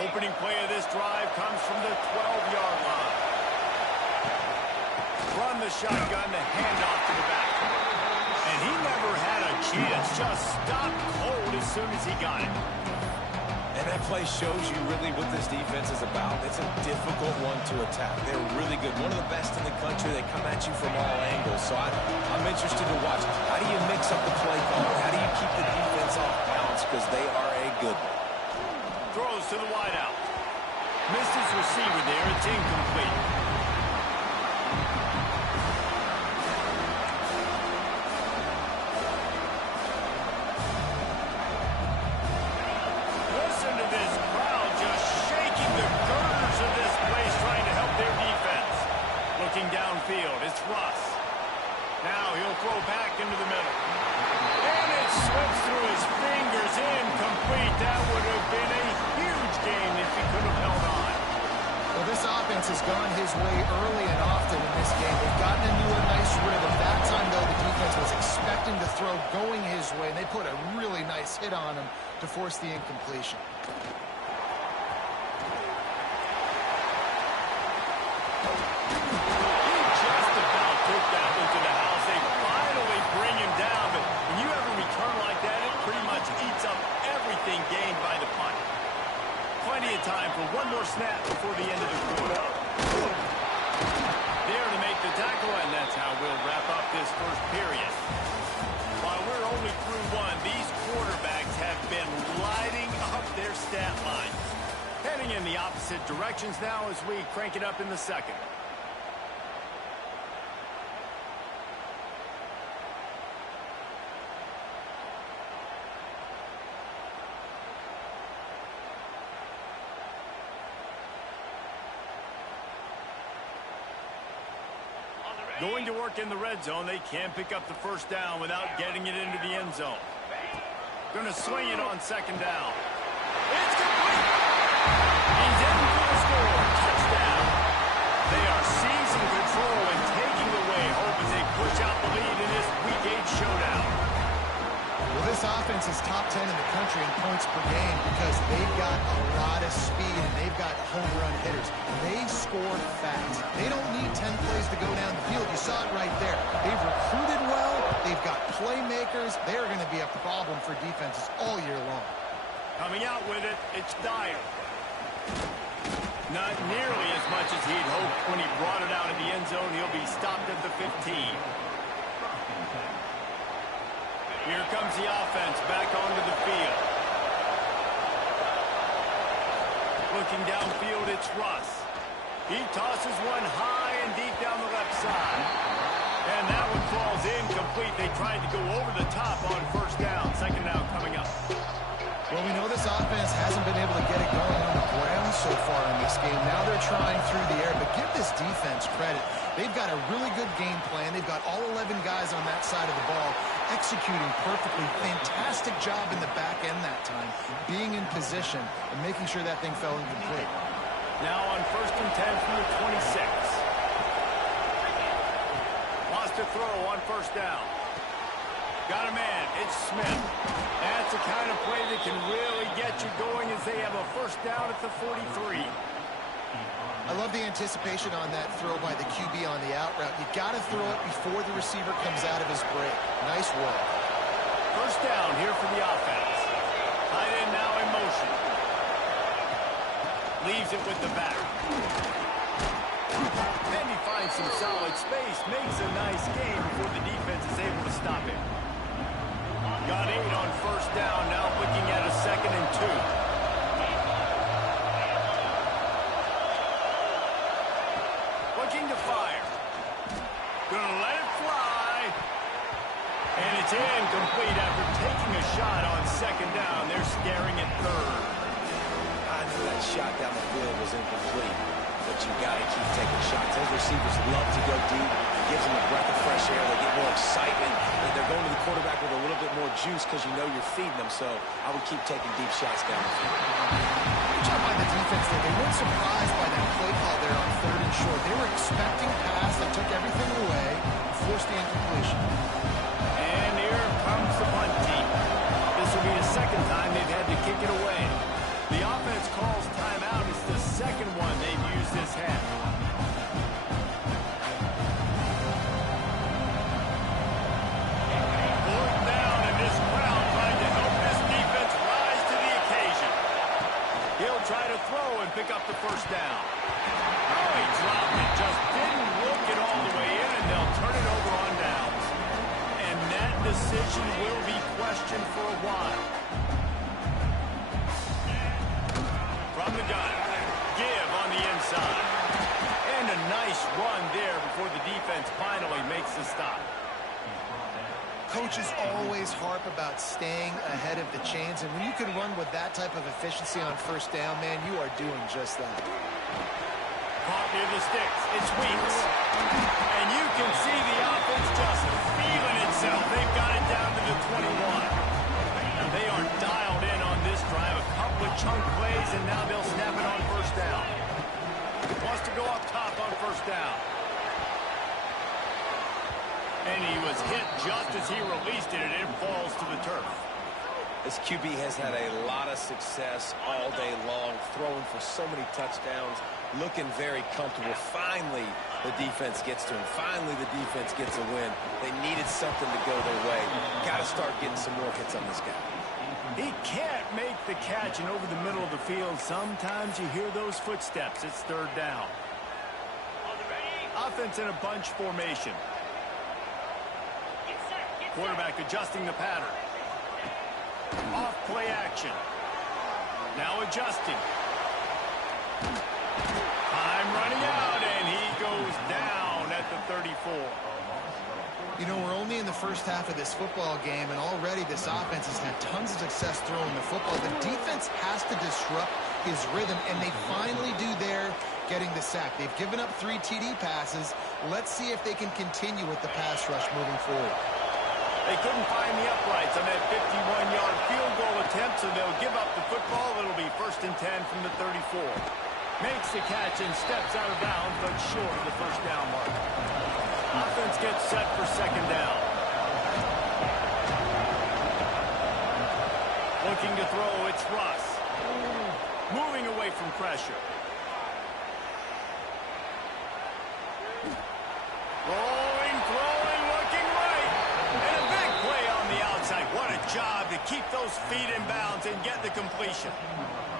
Opening play of this drive comes from the 12-yard line. Run the shotgun, the handoff to the back. And he never had a chance. Just stopped cold as soon as he got it. And that play shows you really what this defense is about. It's a difficult one to attack. They're really good. One of the best in the country. They come at you from all angles. So I'm interested to watch. How do you mix up the play call? How do you keep the defense off balance? Because they are a good one. Throws to the wideout. Missed his receiver there. It's incomplete. Listen to this crowd just shaking the girders of this place trying to help their defense. Looking downfield, it's Russ. Now he'll throw back into the middle. And it slips through his fingers, incomplete. That would have been a huge game if he could have held on. Well, this offense has gone his way early and often in this game. They've gotten into a nice rhythm. That time, though, the defense was expecting to throw going his way, and they put a really nice hit on him to force the incompletion. Gained by the punt. Plenty of time for one more snap before the end of the quarter. There to make the tackle, and that's how we'll wrap up this first period. While we're only through one, these quarterbacks have been lighting up their stat lines. Heading in the opposite directions now as we crank it up in the second. Going to work in the red zone. They can't pick up the first down without getting it into the end zone. Going to swing it on second down. It's complete. He's in for the score. Touchdown. They are seizing control and taking away hope as they push out the lead in this Week 8 showdown. Well, this offense is top 10 in the country in points per game because they've got a lot of speed and they've got home run hitters. They scored fast. They don't need 10 plays to go down the field. You saw it right there. They've recruited well. They've got playmakers. They're going to be a problem for defenses all year long. Coming out with it, it's Dyer. Not nearly as much as he'd hoped when he brought it out of the end zone. He'll be stopped at the 15. Here comes the offense back onto the field. Looking downfield, it's Russ. He tosses one high and deep down the left side. And that one falls incomplete. They tried to go over the top on first down. Second down coming up. Well, we know this offense hasn't been able to get it going on the ground so far in this game. Now they're trying through the air, but give this defense credit. They've got a really good game plan. They've got all 11 guys on that side of the ball executing perfectly. Fantastic job in the back end that time, being in position and making sure that thing fell incomplete. Now on 1st and 10 from the 26. Wants to throw on first down. Got a man. It's Smith. That's the kind of play that can really get you going as they have a first down at the 43. I love the anticipation on that throw by the QB on the out route. You got to throw it before the receiver comes out of his break. Nice work. First down here for the offense. Tight end now in motion. Leaves it with the back. And he finds some solid space. Makes a nice game before the defense is able to stop him. Got 8 on first down. Now looking at a 2nd and 2. Looking to fire. Gonna let it fly. And it's incomplete after taking a shot on second down. They're scaring at third. I knew that shot down the field was incomplete, but you got to keep taking shots. Those receivers love to go deep. It gives them a breath of fresh air. They get more excitement, and they're going to the quarterback with a little bit more juice because you know you're feeding them. So I would keep taking deep shots down the field. Good job by the defense there. They weren't surprised by that play call there on 3rd and short. They were expecting pass. They took everything away and forced the incompletion. And here comes the punt team. This will be the 2nd time they've had to kick it away. The offense calls time second one they've used this half. Fourth down, and this crowd trying to help this defense rise to the occasion. He'll try to throw and pick up the first down. Oh, he dropped it. Just didn't look it all the way in, and they'll turn it over on downs. And that decision will be questioned for a while. From the gun, give on the inside. And a nice run there before the defense finally makes the stop. Coaches always harp about staying ahead of the chains, and when you can run with that type of efficiency on first down, man, you are doing just that. Caught near the sticks. It's Weeks. And you can see the offense just feeling itself. They've got it down to the 21. And they are dialed in on this drive. A couple of chunk plays, and now they'll snap it on first down. Wants to go up top on first down. And he was hit just as he released it, and it falls to the turf. This QB has had a lot of success all day long, throwing for so many touchdowns, looking very comfortable. Finally, the defense gets to him. Finally, the defense gets a win. They needed something to go their way. Got to start getting some more hits on this guy. He can't make the catch, and over the middle of the field, sometimes you hear those footsteps. It's third down. Offense in a bunch formation. Quarterback adjusting the pattern. Off play action. Now adjusting. Time running out, and he goes down at the 34. You know, we're only in the first half of this football game, and already this offense has had tons of success throwing the football. The defense has to disrupt his rhythm, and they finally do there, getting the sack. They've given up 3 TD passes. Let's see if they can continue with the pass rush moving forward. They couldn't find the uprights on that 51-yard field goal attempt, so they'll give up the football. It'll be 1st and 10 from the 34. Makes the catch and steps out of bounds, but short of the first down mark. Offense gets set for second down. Looking to throw, it's Russ. Moving away from pressure. Rolling, throwing, looking right. And a big play on the outside. What a job to keep those feet in bounds and get the completion.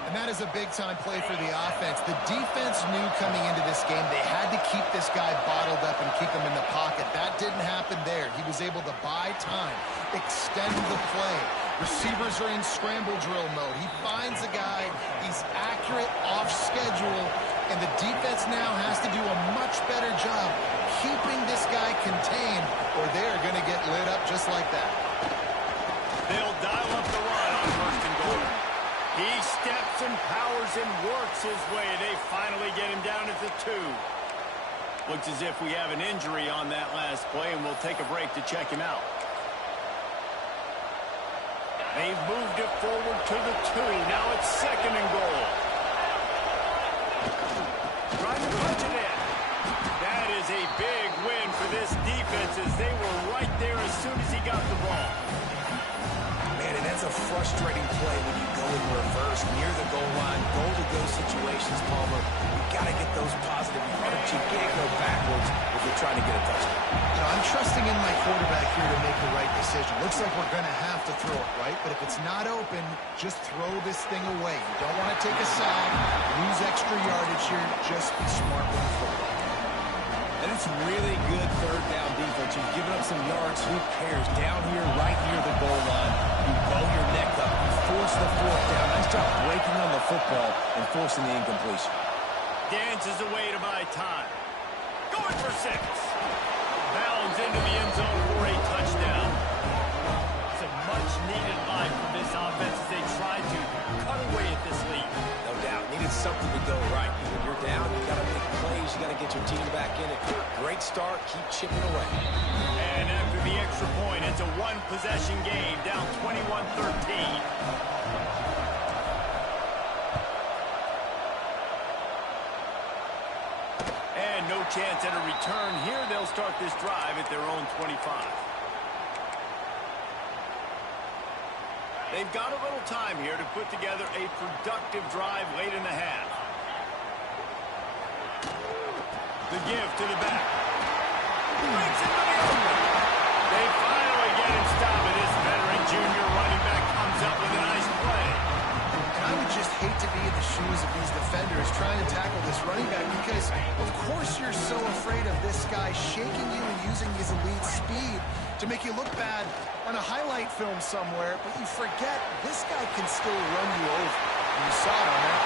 And that is a big-time play for the offense. The defense knew coming into this game they had to keep this guy bottled up and keep him in the pocket. That didn't happen there. He was able to buy time, extend the play. Receivers are in scramble drill mode. He finds a guy. He's accurate, off schedule, and the defense now has to do a much better job keeping this guy contained, or they're going to get lit up just like that. They'll dial up the run on 1st and goal. He steps and powers and works his way. They finally get him down at the 2. Looks as if we have an injury on that last play, and we'll take a break to check him out. They've moved it forward to the 2. Now it's 2nd and goal. Trying to punch it in. That is a big win for this defense, as they were right there as soon as he got the ball. Man, and that's a frustrating play when you go in reverse near the goal line, goal-to-go situations, Palmer. You got to get those positive yards. You can't go backwards if you're trying to get a touchdown. You know, I'm trusting in my quarterback here to make the right decision. Looks like we're going to have to throw it, right? But if it's not open, just throw this thing away. You don't want to take a sack, lose extra yardage here. Just be smart with the football. And it's really good third down defense. You've given up some yards. Who cares? Down here, right near the goal line, you bow your neck up. You force the 4th down. Nice job breaking on the football and forcing the incompletion. Dances away to buy time. Going for 6. Bounds into the end zone for a touchdown. It's a much-needed line from this offense as they try to cut away at this lead. No doubt. Needed something to go right. When you're down, you got to make plays. You got to get your team back in it. Great start. Keep chipping away. And after the extra point, it's a one-possession game, down 21-13. And no chance at a return here. They'll start this drive at their own 25. They've got a little time here to put together a productive drive late in the half. The give to the back. Breaks into the open. They finally get him stopped, and this veteran junior running back comes up with a nice play. And I would just hate to be in the shoes of these defenders trying to tackle this running back because, of course, you're so afraid of this guy shaking you and using his elite speed to make you look bad on a highlight film somewhere, but you forget this guy can still run you over. You saw it on that.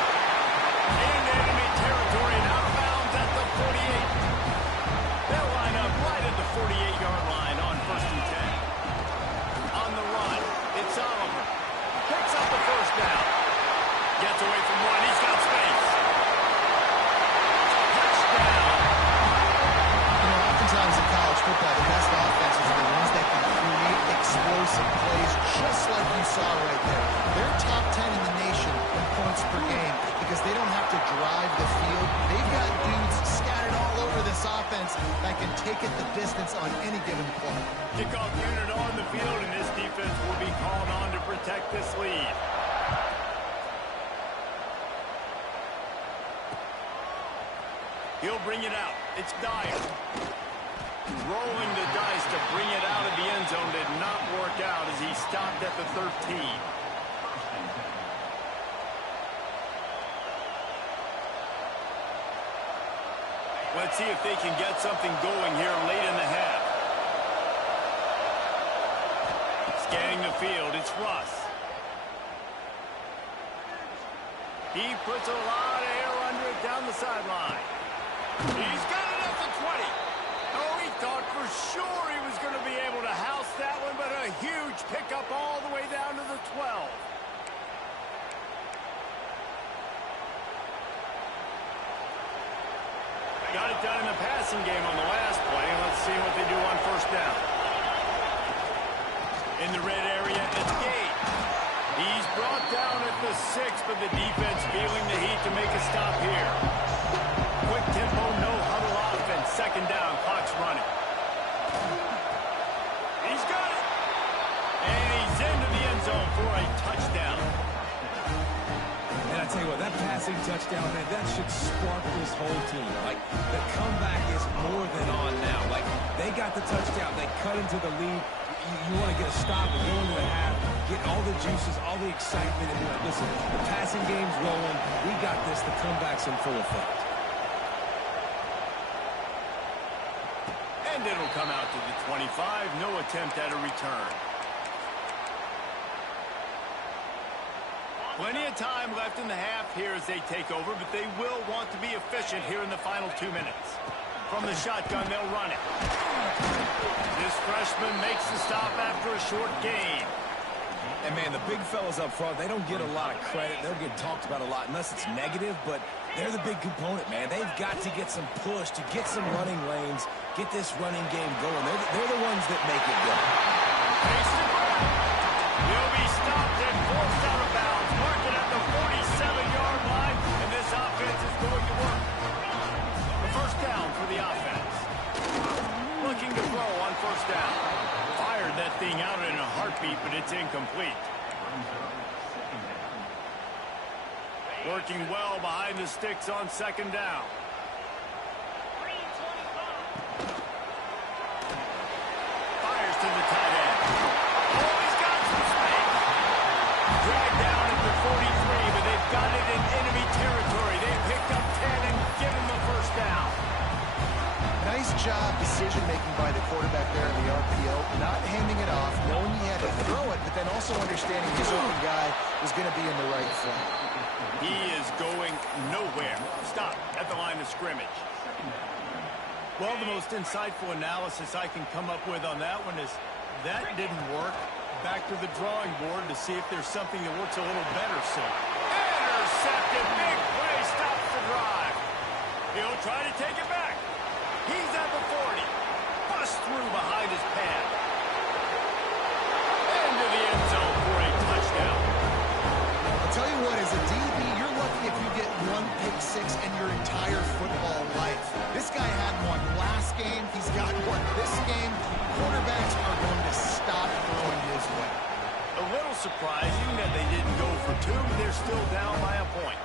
In enemy territory and out of bounds at the 48. They'll line up right at the 48-yard line on 1st and 10. On the run, it's Oliver. Picks up the first down. Gets away from one. He's got space. Touchdown. You know, oftentimes in college football, the best offenses are the ones that can create explosive plays just like you saw right there. They're top 10 in the nation in points per game because they don't have to drive the field. They've got dudes scattered all over this offense that can take it the distance on any given play. Kickoff unit on the field, and this defense will be called on to protect this lead. He'll bring it out. It's Dyer. Rolling the dice to bring it out of the end zone did not work out as he stopped at the 13. Let's see if they can get something going here late in the half. Scanning the field, it's Russ. He puts a lot of air under it down the sideline. He's got it at the 20. Oh, he thought for sure he was going to be able to house that one, but a huge pickup all the way down to the 12. Got it done in the passing game on the last play. Let's see what they do on 1st down. In the red area, it's Gate. He's brought down at the 6, but the defense feeling the heat to make a stop here. Quick tempo, no huddle offense. 2nd down, clock's running. He's got it. And he's into the end zone for a touchdown. And I tell you what, that passing touchdown, man, that should spark this whole team. Like, the comeback is more than on now. Like, they got the touchdown. They cut into the lead. You want to get a stop and go into the half, get all the juices, all the excitement, and be like, listen, the passing game's rolling. We got this. The comeback's in full effect. And it'll come out to the 25. No attempt at a return. Plenty of time left in the half here as they take over, but they will want to be efficient here in the final 2 minutes. From the shotgun, they'll run it. This freshman makes the stop after a short gain. And, man, the big fellas up front, they don't get a lot of credit. They'll get talked about a lot unless it's negative, but they're the big component, man. They've got to get some push, to get some running lanes, get this running game going. They're the ones that make it go. He'll be stopped and forced out of bounds. Mark it at the 47-yard line, and this offense is going to work. The 1st down for the offense. Looking to throw on 1st down. Fired that thing out in a heartbeat, but it's incomplete. Working well behind the sticks on 2nd down. Fires to the tight end. Oh, he's got some space. Dragged down at the 43, but they've got it in enemy territory. They picked up 10 and given the 1st down. Nice job decision-making by the quarterback there in the RPO, not handing it off, knowing he had to throw it, but then also understanding his open guy was going to be in the right front. He is going nowhere. Stop at the line of scrimmage. Well, the most insightful analysis I can come up with on that one is that didn't work. Back to the drawing board to see if there's something that works a little better. So, intercepted, big play, stops the drive. He'll try to take it back. He's at the 40. Busts through behind his pad. Into the end zone for a touchdown. I'll tell you what, as a DB, you're lucky if you get 1 pick six in your entire football life. This guy had one last game. He's got one this game. Quarterbacks are going to stop throwing his way. A little surprised surprising that they didn't go for two. They're still down by a point.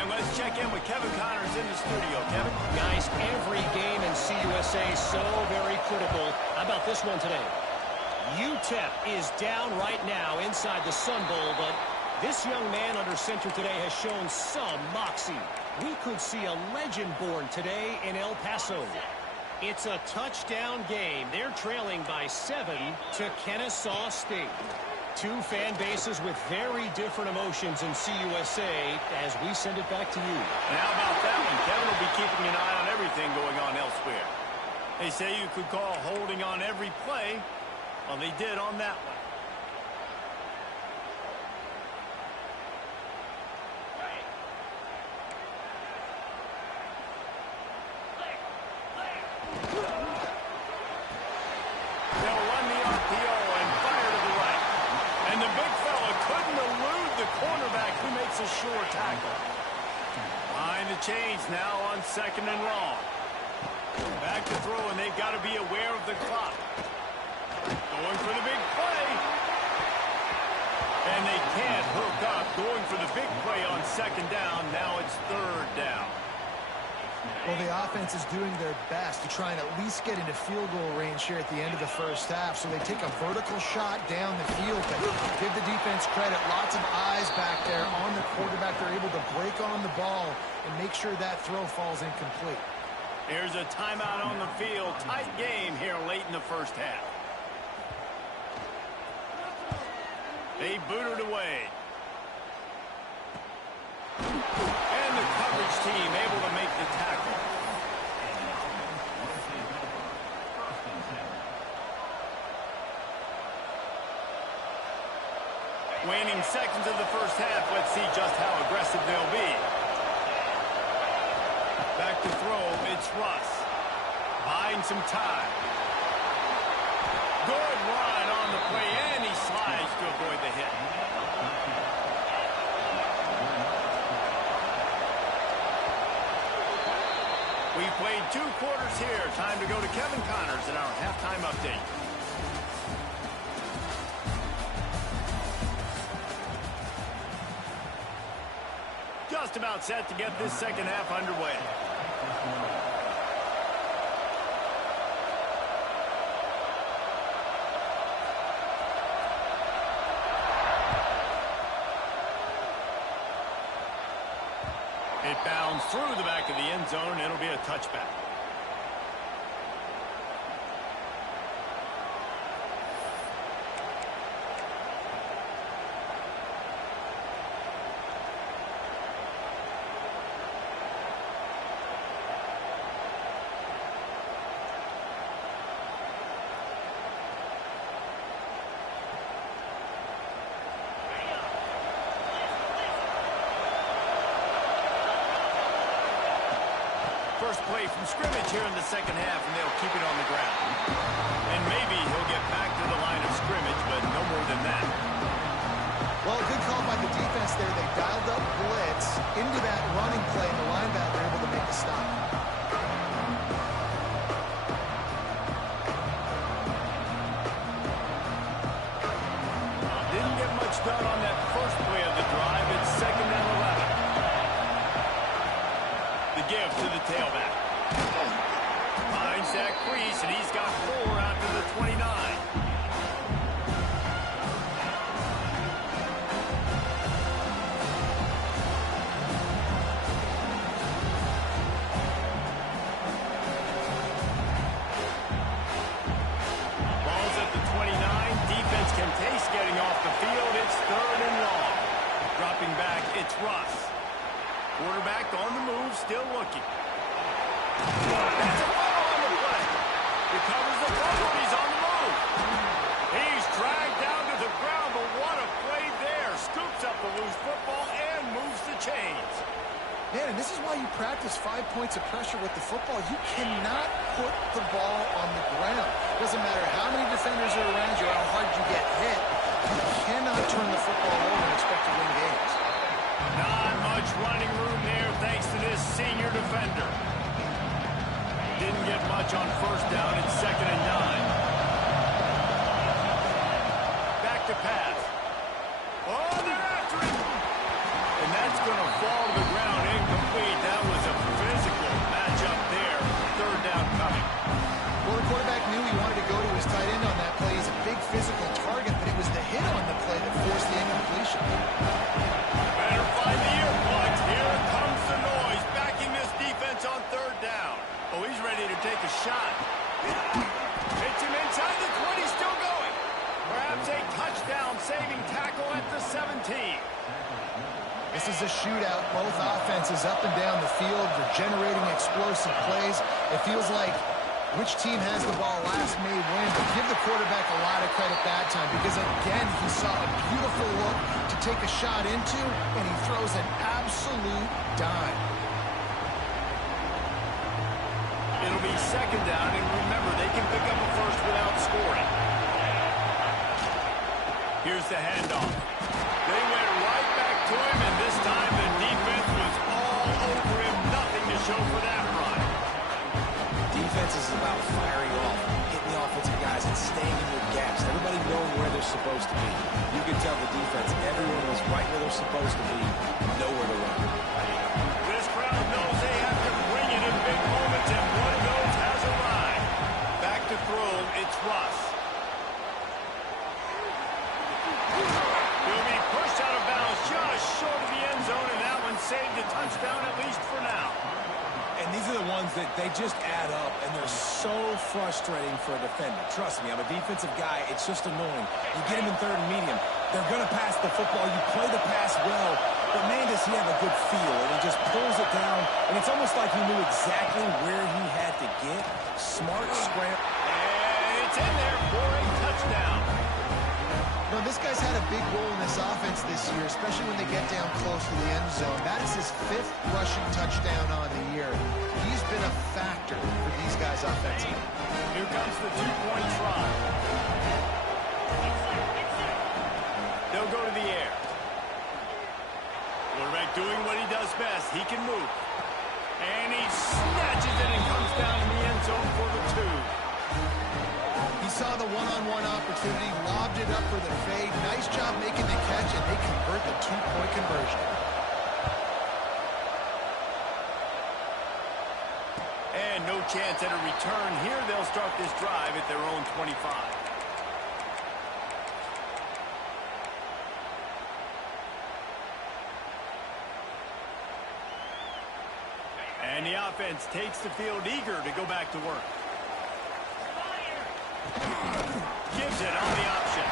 And let's check in with Kevin Connors in the studio. Kevin? Guys, every game in CUSA is so very critical. How about this one today? UTEP is down right now inside the Sun Bowl, but this young man under center today has shown some moxie. We could see a legend born today in El Paso. It's a touchdown game. They're trailing by 7 to Kennesaw State. Two fan bases with very different emotions in CUSA as we send it back to you. And how about that one? Kevin will be keeping an eye on everything going on elsewhere. They say you could call holding on every play. Well, they did on that one. They'll run the RPO and fire to the right. And the big fella couldn't elude the cornerback who makes a sure tackle. Behind the chains now on 2nd and long. Back to throw, and they've got to be aware of the clock. Going for the big play. And they can't hook up. Going for the big play on 2nd down. Now it's 3rd down. Well, the offense is doing their best to try and at least get into field goal range here at the end of the first half. So they take a vertical shot down the field. But give the defense credit. Lots of eyes back there on the quarterback. They're able to break on the ball and make sure that throw falls incomplete. Here's a timeout on the field. Tight game here late in the first half. They boot it away. And the coverage team able to make the tackle. Waning seconds of the first half. Let's see just how aggressive they'll be. Back to throw. It's Russ. Buying some time. Good run on the play, and he slides to avoid the hit. We've played 2 quarters here. Time to go to Kevin Connors in our halftime update. Just about set to get this second half underway. It bounds through the back of the end zone. It'll be a touchback. First play from scrimmage here in the second half, and they'll keep it on the ground. And maybe he'll get back to the line of scrimmage, but no more than that. Well, a good call by the defense there. They dialed up blitz into that running play, and the linebacker able to make the stop. Didn't get much done on that first play of the drive. It's 2nd and 11. The give to the tailback. Finds that crease, and he's got 4 out to the 29. Ball's at the 29. Defense can taste getting off the field. It's 3rd and long. Dropping back, it's Russ. Quarterback on the move, still looking. That's a foul on the play. Recovers the ball, he's on the move. He's dragged down to the ground, but what a play there. Scoops up the loose football and moves the chains. Man, and this is why you practice 5 points of pressure with the football. You cannot put the ball on the ground. Doesn't matter how many defenders are around you or how hard you get hit. You cannot turn the football over and expect to win games. Not much running room there thanks to this senior defender. Didn't get much on first down. It's 2nd and 9. Back to pass. 17. This is a shootout. Both offenses up and down the field. They're generating explosive plays. It feels like which team has the ball last may win, but give the quarterback a lot of credit that time because, again, he saw a beautiful look to take a shot into, and he throws an absolute dime. It'll be second down, and remember, they can pick up a first without scoring. Here's the handoff. They went right back to him, and this time the defense was all over him. Nothing to show for that run. Defense is about firing off, hitting the offensive guys, and staying in your gaps. Everybody knowing where they're supposed to be. You can tell the defense, everyone was right where they're supposed to be, nowhere to run. This crowd knows they have to bring it in big moments, and one of those has arrived. Back to throw, it's Russ. He'll be pushed out of bounds just short of the end zone, and that one saved a touchdown at least for now. And these are the ones that they just add up, and they're so frustrating for a defender. Trust me, I'm a defensive guy. It's just annoying. You get him in third and medium. They're going to pass the football. You play the pass well, but man, does he have a good feel, and he just pulls it down, and it's almost like he knew exactly where he had to get. Smart scramble. And it's in there for a touchdown. No, this guy's had a big role in this offense this year, especially when they get down close to the end zone. That is his 5th rushing touchdown on the year. He's been a factor for these guys offensively. Here comes the two-point try. They'll go to the air. Quarterback doing what he does best. He can move. And he snatches it and comes down in the end zone for the 2. He saw the one-on-one opportunity, lobbed it up for the fade. Nice job making the catch, and they convert the 2-point conversion. And no chance at a return here. They'll start this drive at their own 25. And the offense takes the field eager to go back to work. Gives it on the option.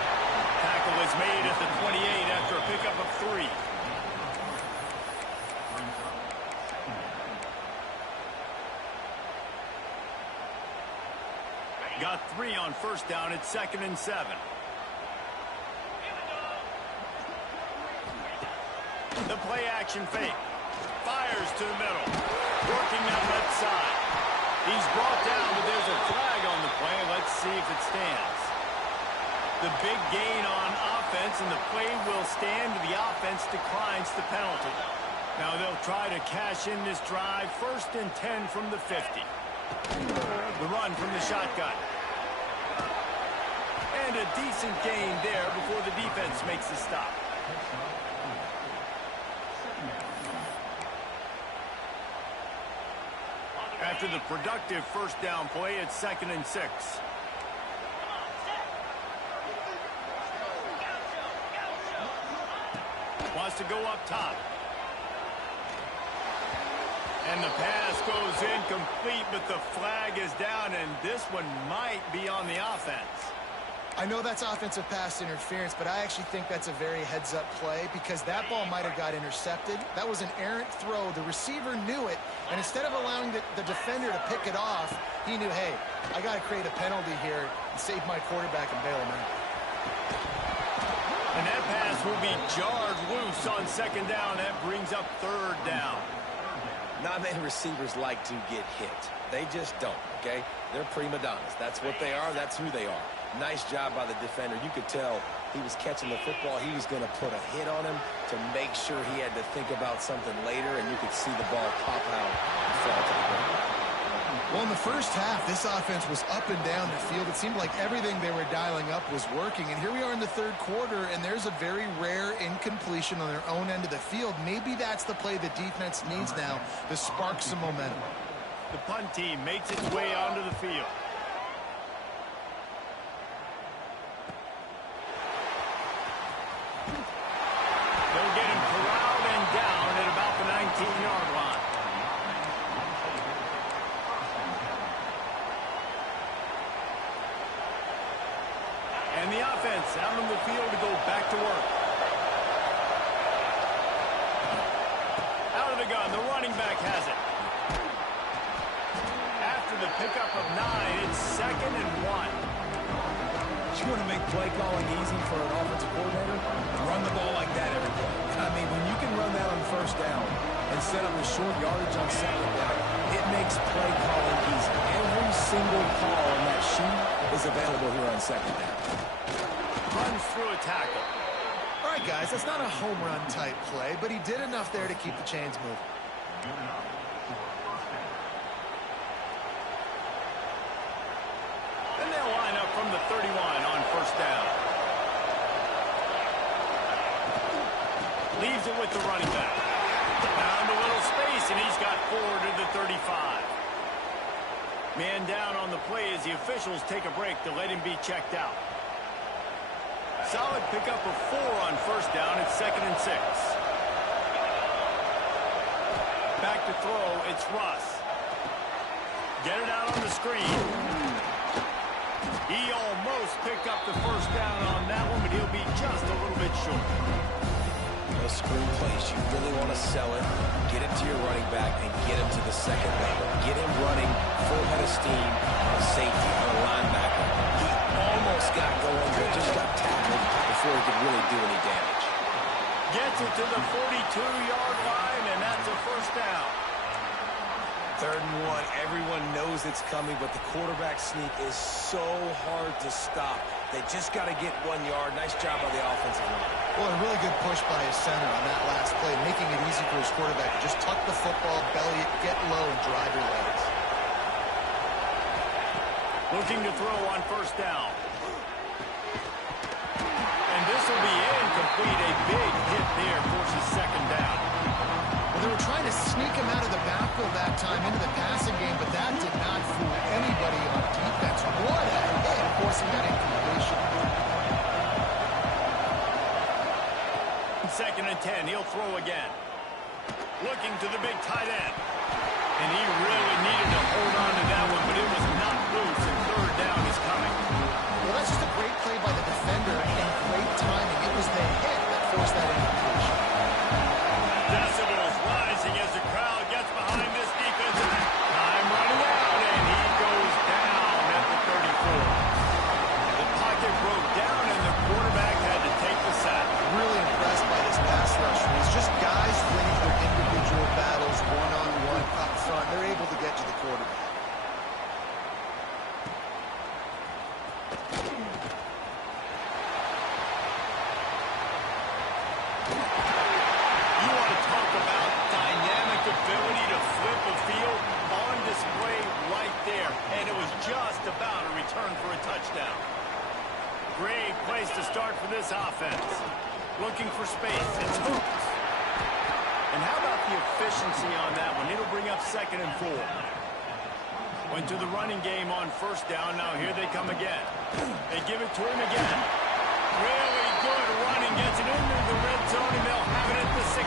Tackle is made at the 28 after a pickup of 3. Got 3 on first down. It's 2nd and 7. The play action fake. Fires to the middle. Working that left side. He's brought down, but there's a flag on the play. Let's see if it stands. The big gain on offense, and the play will stand. The offense declines the penalty. Now they'll try to cash in this drive. 1st and 10 from the 50. The run from the shotgun. And a decent gain there before the defense makes the stop. After the productive first down play, it's 2nd and 6. Wants to go up top. And the pass goes incomplete, but the flag is down, and this one might be on the offense. I know that's offensive pass interference, but I actually think that's a very heads-up play because that ball might have got intercepted. That was an errant throw. The receiver knew it, and instead of allowing the defender to pick it off, he knew, hey, I got to create a penalty here and save my quarterback and bail him out. And that pass will be jarred loose on 2nd down. That brings up 3rd down. Not many receivers like to get hit. They just don't, okay? They're prima donnas. That's what they are. That's who they are. Nice job by the defender. You could tell he was catching the football. He was going to put a hit on him to make sure he had to think about something later, and you could see the ball pop out and fall to the ground. Well, in the first half, this offense was up and down the field. It seemed like everything they were dialing up was working. And here we are in the 3rd quarter, and there's a very rare incompletion on their own end of the field. Maybe that's the play the defense needs now to spark some momentum. The punt team makes its way onto the field. They'll get him corralled and down at about the 19-yard line. And the offense out on the field to go back to work. back has it. After the pickup of 9, it's 2nd and 1. You want to make play calling easy for an offensive coordinator? Run the ball like that every play. I mean, when you can run that on first down and set up a short yardage on second down, it makes play calling easy. Every single call on that sheet is available here on second down. Runs through a tackle. All right, guys, that's not a home run type play, but he did enough there to keep the chains moving. And they'll line up from the 31 on first down. Leaves it with the running back. Found a little space, and he's got 4 to the 35. Man down on the play as the officials take a break to let him be checked out. Solid pickup of 4 on first down. It's 2nd and 6. Back to throw. It's Russ. Get it out on the screen. He almost picked up the first down on that one, but he'll be just a little bit short. Those screen plays, you really want to sell it, get it to your running back, and get him to the second level. Get him running full head of steam on a safety, on a linebacker. He almost got going, but just got tackled before he could really do any damage. Gets it to the 42-yard line, and that's a first down. 3rd and 1. Everyone knows it's coming, but the quarterback sneak is so hard to stop. They just got to get 1 yard. Nice job on the offensive line. Well, a really good push by his center on that last play, making it easy for his quarterback to just tuck the football, belly it, get low, and drive your legs. Looking to throw on first down. And this will be incomplete. A big hit there forces 2nd down. Well, they were trying to sneak him out of the backfield that time into the passing game, but that did not fool anybody on defense. What a hit, forcing that incompletion. 2nd and 10. He'll throw again. Looking to the big tight end. And he really needed to hold on to that one, but it was not loose, and 3rd down is coming. Well, that's just a great play by the defender and great timing. It was the hit that forced that incompletion. Decibels rising as the crowd gets behind this defensive end. Time running out, and he goes down at the 34. The pocket broke down, and the quarterback had to take the sack. Really impressed by this pass rush. It's just guys winning their individual battles one-on-one up front. They're able to get to the quarterback. You want to talk about dynamic ability to flip a field on display right there. And it was just about a return for a touchdown. Great place to start for this offense. Looking for space. It's Hoops. And how about the efficiency on that one? It'll bring up 2nd and 4. Went to the running game on first down. Now here they come again. They give it to him again. Really good running. Gets it into the red zone, and they'll have it at the 16.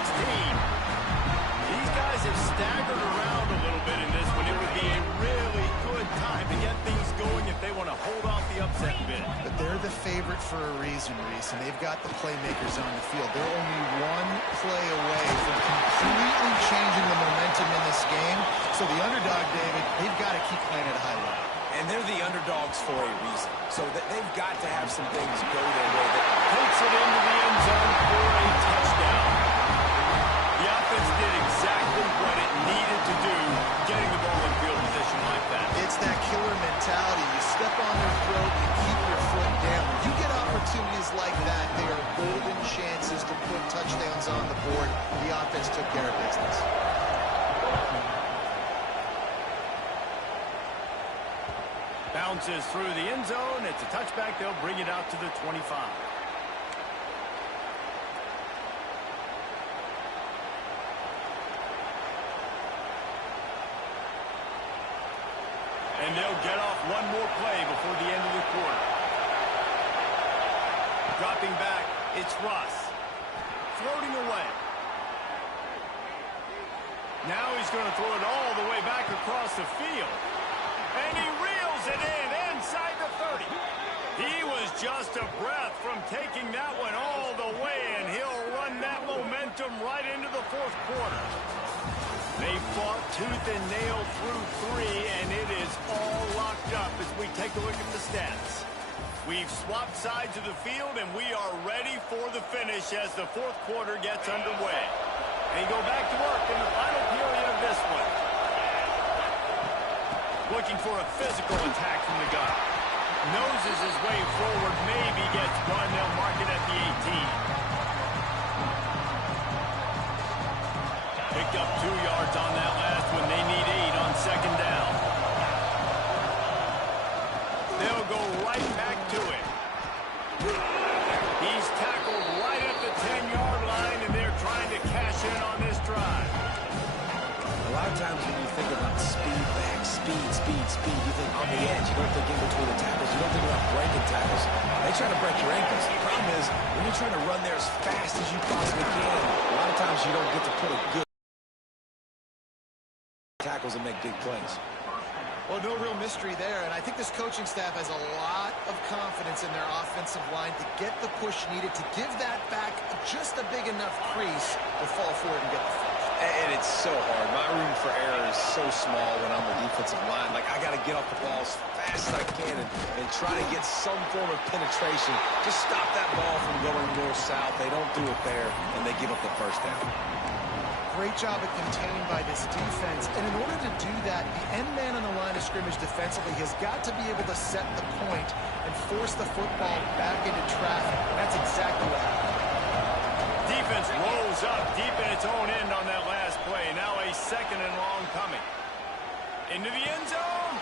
These guys have staggered around a little bit in this one. It would be a really good time to get things going if they want to hold off the upset bid. But they're the favorite for a reason, Reese, and they've got the playmakers on the field. They're only one play away from completely changing the momentum in this game. So the underdog, David, they've got to keep playing at a high level. And they're the underdogs for a reason. So they've got to have some things go their way. That puts it into the end zone for a touchdown. The offense did exactly what it needed to do, getting the ball in field position like that. It's that killer mentality. You step on their throat, you keep your foot down. When you get opportunities like that, they are golden chances to put touchdowns on the board. The offense took care of business. Bounces through the end zone. It's a touchback. They'll bring it out to the 25. And they'll get off one more play before the end of the quarter. Dropping back, it's Russ. Floating away. Now he's going to throw it all the way back across the field. And he reels it in inside the 30. He was just a breath from taking that one all the way, and he'll run that momentum right into the 4th quarter. They fought tooth and nail through 3, and it is all locked up as we take a look at the stats. We've swapped sides of the field, and we are ready for the finish as the fourth quarter gets underway. They go back to work in the final period of this one. Looking for a physical attack from the gun. Noses his way forward, maybe gets one. They'll mark it at the 18. Picked up 2 yards on that last one. They need 8 on second down. They'll go right back to it. He's tackled right at the 10-yard line, and they're trying to cash in on this drive. A lot of times when you think about speed back, speed, you think on the edge. You don't think in between the tackles. You don't think about breaking tackles. They try to break your ankles. The problem is when you're trying to run there as fast as you possibly can, a lot of times you don't get to put a good tackles and make big plays. Well, no real mystery there, and I think this coaching staff has a lot of confidence in their offensive line to get the push needed to give that back just a big enough crease to fall forward and get the first. And it's so hard. My room for error is so small when I'm the defensive line. Like, I got to get off the ball as fast as I can and try to get some form of penetration. Just stop that ball from going north-south. They don't do it there, and they give up the first down. Great job at containing by this defense. And in order to do that, the end man on the line of scrimmage defensively has got to be able to set the point and force the football back into traffic. And that's exactly what happened. Defense rolls up deep in its own end on that last play. Now a second and long coming. Into the end zone.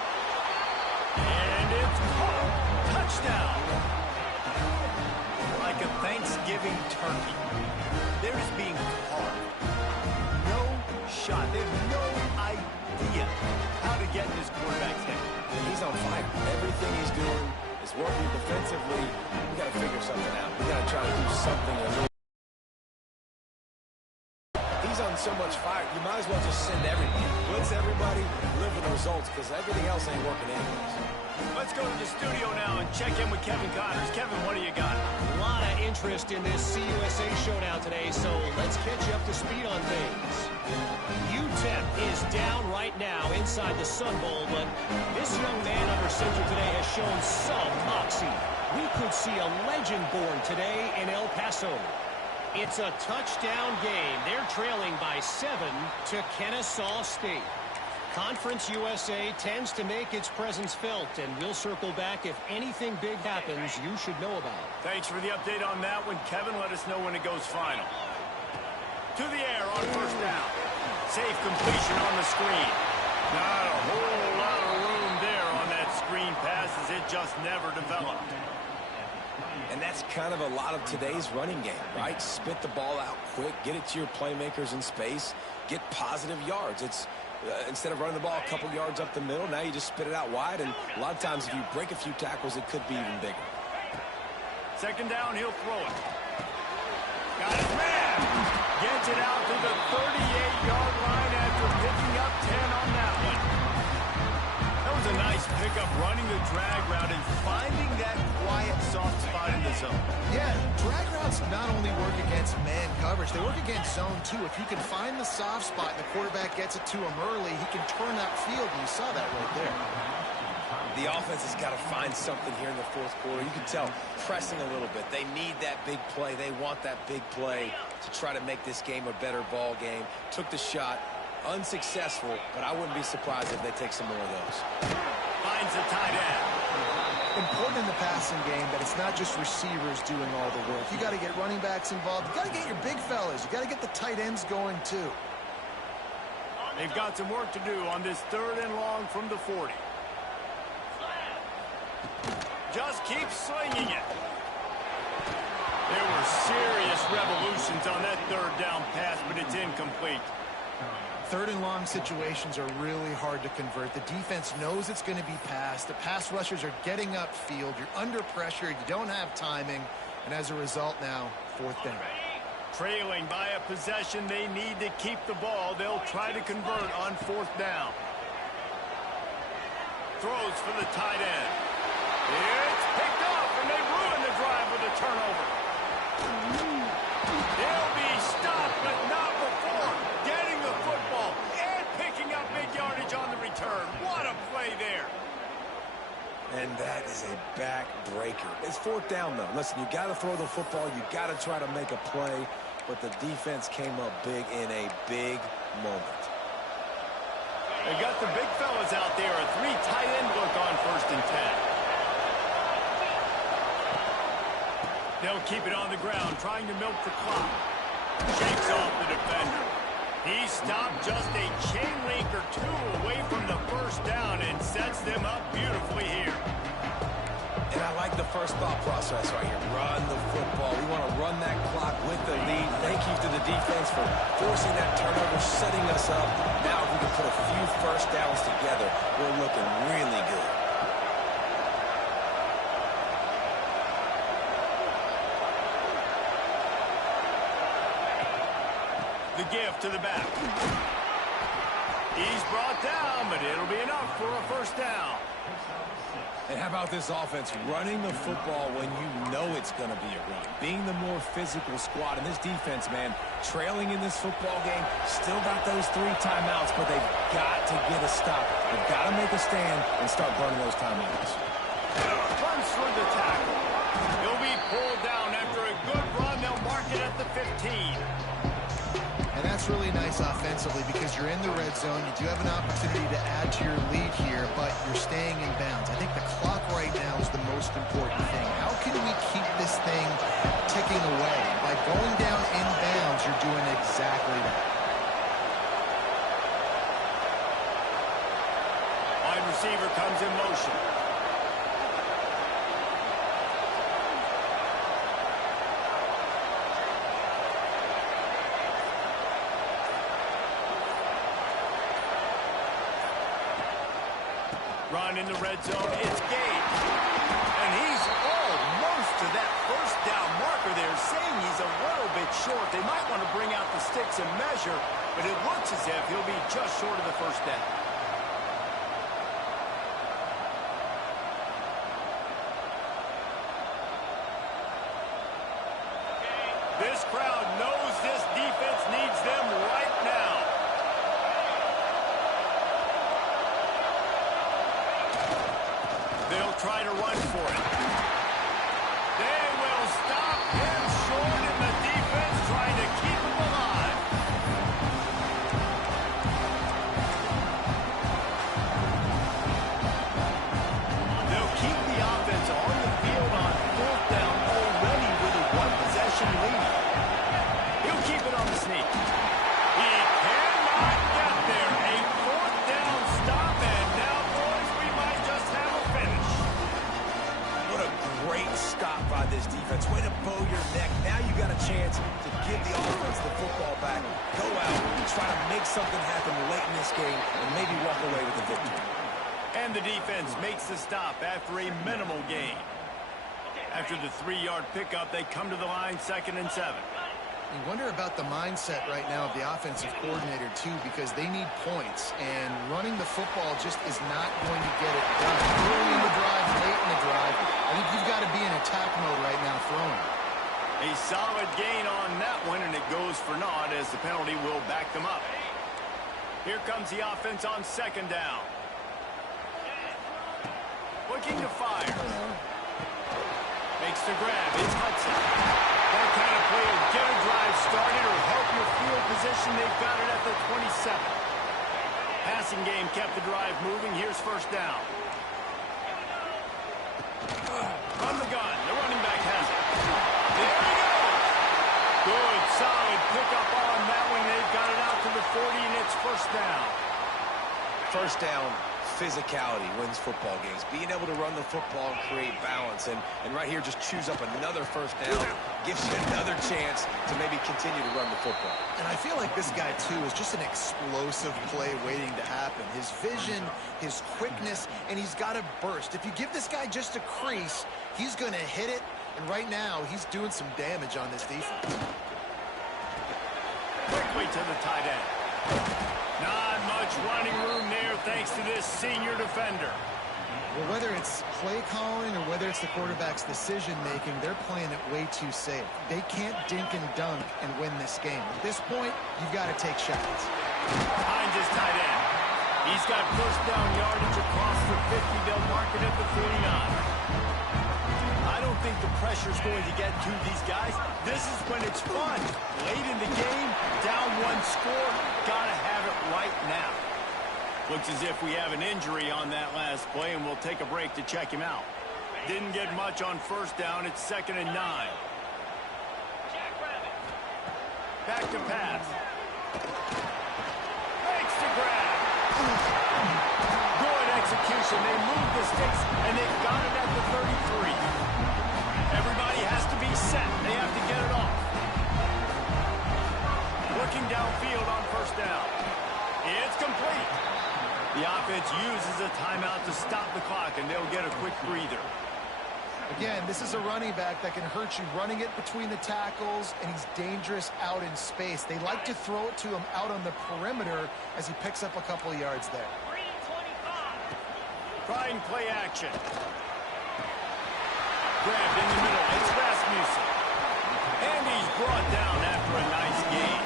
And it's caught. Touchdown. Like a Thanksgiving turkey. They're just being carved. No shot. They have no idea how to get in this quarterback's head. He's on fire. Everything he's doing is working defensively. We got to figure something out. We got to try to do something a little. He's on so much fire, you might as well just send everybody. Blitz everybody, live with the results, because everything else ain't working anyways. Let's go to the studio now and check in with Kevin Connors. Kevin, what do you got? A lot of interest in this CUSA showdown today, so let's catch you up to speed on things. UTEP is down right now inside the Sun Bowl, but this young man under center today has shown some moxie. We could see a legend born today in El Paso. It's a touchdown game. They're trailing by 7 to Kennesaw State. Conference USA tends to make its presence felt, and we'll circle back if anything big happens you should know about. Thanks for the update on that one, Kevin. Let us know when it goes final. To the air on first down. Safe completion on the screen. Not a whole lot of room there on that screen pass as it just never developed. And that's kind of a lot of today's running game, right? Spit the ball out quick, get it to your playmakers in space, get positive yards. It's instead of running the ball a couple yards up the middle, now you just spit it out wide, and a lot of times if you break a few tackles, it could be even bigger. Second down, he'll throw it. Got his man. Gets it out to the 38-yard line after picking up 10 on that one. That was a nice pickup, running the drag route and finding that quiet, soft spot in the zone. Yeah, drag routes not only work against man coverage, they work against zone too. If you can find the soft spot and the quarterback gets it to him early, he can turn that field, and you saw that right there. The offense has got to find something here in the fourth quarter. You can tell pressing a little bit. They need that big play. They want that big play to try to make this game a better ball game. Took the shot. Unsuccessful, but I wouldn't be surprised if they take some more of those. Finds the tight end. Important in the passing game that it's not just receivers doing all the work. You got to get running backs involved. You got to get your big fellas. You got to get the tight ends going too. They've got some work to do on this third and long from the 40. Just keep slinging it. There were serious revolutions on that third down pass, but it's incomplete. Third and long situations are really hard to convert. The defense knows it's going to be passed. The pass rushers are getting upfield. You're under pressure. You don't have timing. And as a result now, fourth down. Trailing by a possession, they need to keep the ball. They'll try to convert on fourth down. Throws for the tight end. It's picked off, and they ruin the drive with a turnover. They'll be stopped, but not before getting the football 4th down, though. Listen, you got to throw the football. You got to try to make a play. But the defense came up big in a big moment. They got the big fellas out there. A 3 tight end look on 1st and 10. They'll keep it on the ground, trying to milk the clock. Shakes off the defender. He stopped just a chain link or 2 away from the 1st down and sets them up beautifully here. And I like the first thought process right here. Run the football. We want to run that clock with the lead. Thank you to the defense for forcing that turnover, setting us up. Now if we can put a few 1st downs together, we're looking really good. The gift to the back. He's brought down, but it'll be enough for a 1st down. And how about this offense running the football when you know it's going to be a run? Being the more physical squad. And this defense, man, trailing in this football game, still got those 3 timeouts, but they've got to get a stop. They've got to make a stand and start burning those timeouts. Runs for the tackle. He'll be pulled down after a good run. They'll mark it at the 15. And that's really nice offensively because you're in the red zone. You do have an opportunity to add to your lead here, but you're staying in bounds. I think the clock right now is the most important thing. How can we keep this thing ticking away? By going down in bounds, you're doing exactly that. Wide receiver comes in motion. Run in the red zone. It's Gage. And he's almost to that 1st down marker there, saying he's a little bit short. They might want to bring out the sticks and measure, but it looks as if he'll be just short of the 1st down. This crowd knows this defense needs them right now. They'll try to run for it. They will stop him short, and the defense trying to keep him alive. They'll keep the offense on the field on 4th down already with a 1-possession lead. He'll keep it on the sneak. He cannot get there. A 4th down stop, and now, boys, we might just have a finish. What a great stop by this defense. Way to bow your neck. Now you got a chance to give the offense the football back. Go out, try to make something happen late in this game, and maybe walk away with the victory. And the defense makes the stop after a minimal gain. After the 3-yard pickup, they come to the line 2nd and 7. You wonder about the mindset right now of the offensive coordinator, too, because they need points, and running the football just is not going to get it done. Early in the drive, late in the drive, I think you've got to be in attack mode right now throwing. A solid gain on that one, and it goes for naught as the penalty will back them up. Here comes the offense on 2nd down. Looking to fire. Makes the grab. It's Hudson. That kind of play will get a drive started or help your field position. They've got it at the 27. Passing game kept the drive moving. Here's 1st down. From the gun. The running back has it. There he goes. Good, solid pickup on that one. They've got it out to the 40, and it's 1st down. 1st down, physicality wins football games. Being able to run the football and create balance. And right here, just choose up another 1st down. Gives you another chance to maybe continue to run the football. And I feel like this guy, too, is just an explosive play waiting to happen. His vision, his quickness, and he's got to burst. If you give this guy just a crease, he's going to hit it. And right now, he's doing some damage on this defense. Quickly to the tight end. Not much running room there thanks to this senior defender. Well, whether it's play calling or whether it's the quarterback's decision-making, they're playing it way too safe. They can't dink and dunk and win this game. At this point, you've got to take shots. Behind his tight end. He's got 1st down yardage across the 50. They'll mark it at the 49. I don't don't think the pressure's going to get to these guys. This is when it's fun. Late in the game, down one score, gotta have it right now. Looks as if we have an injury on that last play, and we'll take a break to check him out. Didn't get much on first down. It's 2nd and 9. Back to pass. Makes the grab. Good execution. They moved the sticks, and they got it at the 33. Everybody has to be set. They have to get it off. Working downfield on first down. It's complete. The offense uses a timeout to stop the clock, and they'll get a quick breather. Again, this is a running back that can hurt you running it between the tackles, and he's dangerous out in space. They like to throw it to him out on the perimeter as he picks up a couple of yards there. Try and play action. Grabbed in the middle. It's Rasmussen. And he's brought down after a nice gain.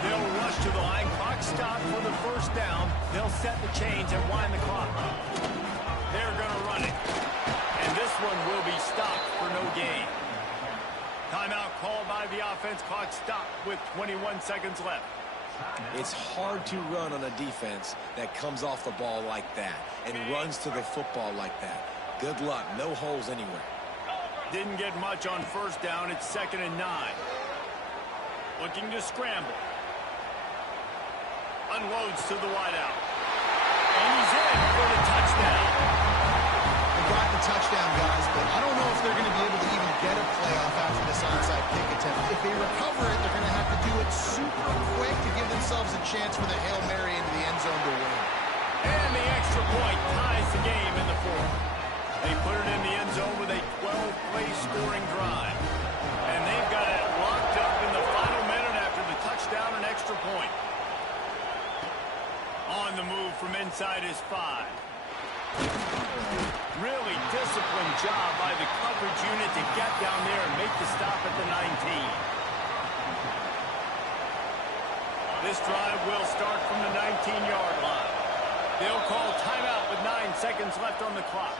They'll rush to the line. Clock stop for the first down. They'll set the chains and wind the clock. They're going to run it. And this one will be stopped for no gain. Timeout called by the offense. Clock stopped with 21 seconds left. It's hard to run on a defense that comes off the ball like that and runs to the football like that. Good luck. No holes anywhere. Didn't get much on first down. It's 2nd and 9. Looking to scramble. Unloads to the wideout. And he's in for the touchdown. They got the touchdown, guys, but I don't know if they're going to be able to even get a playoff after this onside kick attempt. If they recover it, they're going to have to do it super quick to give themselves a chance for the Hail Mary into the end zone to win. And the extra point ties the game in the fourth. They put it in the end zone with a 12-play scoring drive. And they've got it locked up in the final minute after the touchdown and extra point. On the move from inside his 5. Really disciplined job by the coverage unit to get down there and make the stop at the 19. This drive will start from the 19-yard line. They'll call timeout with 9 seconds left on the clock.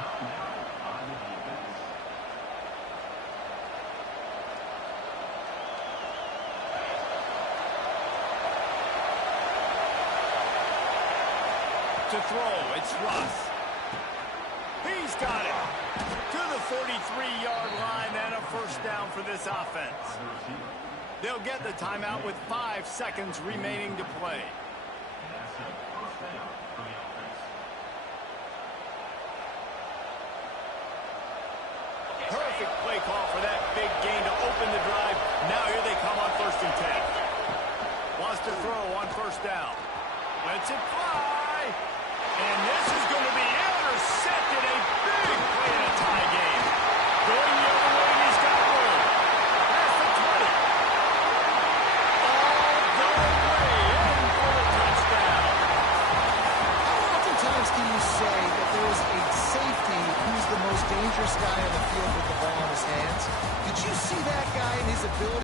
To throw, it's Russ. He's got it to the 43-yard line and a first down for this offense. They'll get the timeout with 5 seconds remaining to play. Perfect play call for that big gain to open the drive. Now here they come on 1st and 10. Wants to throw on first down. Lets it fly. And this is going to be intercepted. A big play in a tie game. Going the other way, and he's got room. Past the 20. All the way in for the touchdown. How oftentimes can you say that there is a safety who's the most dangerous guy on the field with the ball in his hands? Did you see that guy and his ability